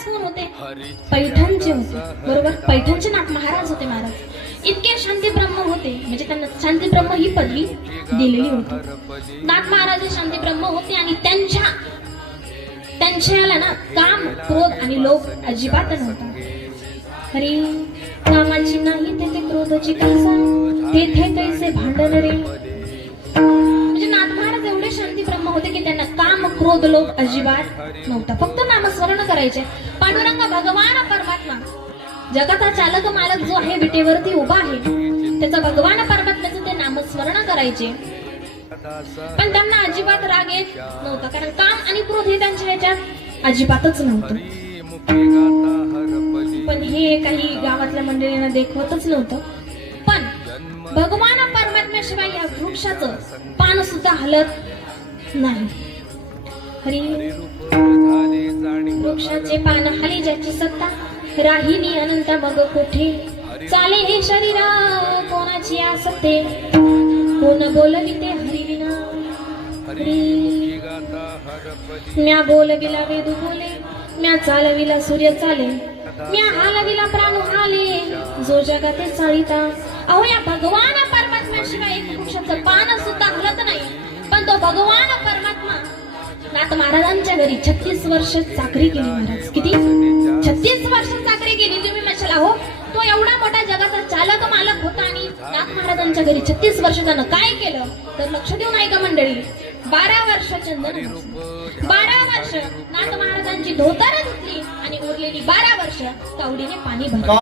महाराज कोण होते? पैठणचे होते, बरोबर. पैठणचे नाथ महाराज होते महाराज. इतके शांतीब्रह्म होते, म्हणजे त्यांना शांतीब्रह्म ही पदवी दिलेली होती. नाथ महाराज हे शांतीब्रह्म होते आणि त्यांच्याला ना काम, क्रोध आणि लोभ अजिबात नव्हता. हरी कामाची नाही तेथे क्रोधाची कसा, तेथे कैसे भांडण रे. म्हणजे नाथ महाराज एवढे शांती ब्रह्म होते की त्यांना काम, क्रोध, लोभ अजिबात नव्हता. फक्त नामस्मरण करायचे. पांडुरंग भगवान परमात्मा, जगाचा चालक मालक जो आहे, विटेवरती उभा आहे, त्याचा भगवान परमात्म्याचं ते नामस्मरण करायचे. पण त्यांना अजिबात राग येत नव्हता, कारण काम आणि क्रोध हे त्यांच्या ह्याच्यात अजिबातच नव्हतं. पण हे काही गावातल्या मंडळींना देखवतच नव्हतं. पण भगवान परमात्म्याशिवाय या वृक्षाचं पान सुद्धा हलत नाही. हरी वृक्षाचे पान हली ज्याची सत्ता, राहिली अनंत मग कोठे. चाले हे शरीरा कोणाची आसक्ते, कोण बोलविते हरिविना. म्या बोलविला वेद बोले, म्या चालविला सूर्य चाले, म्या हालविला प्राण हाले, जो जगाते चालिता. अहो या भगवान परमात्म्याशिवाय एक वृक्षाचं पान सुद्धा हलत नाही. पण तो भगवान परमात्मा नाथ महाराजांच्या घरी 36 वर्ष चाकरी केली. महाराज किती? 36 वर्ष चाकरी केली. तुम्ही म्हणाल हो तो एवढा मोठा जगाचा चालक मालक होता आणि नाथ महाराजांच्या घरी 36 वर्ष त्यानं काय केलं? तर लक्ष देऊन ऐका मंडळी. 12 वर्ष चंदन, 12 वर्ष नाथ महाराजांची धोतर धुतली आणि उरलेली 12 वर्ष कावडीने पाणी भरलं.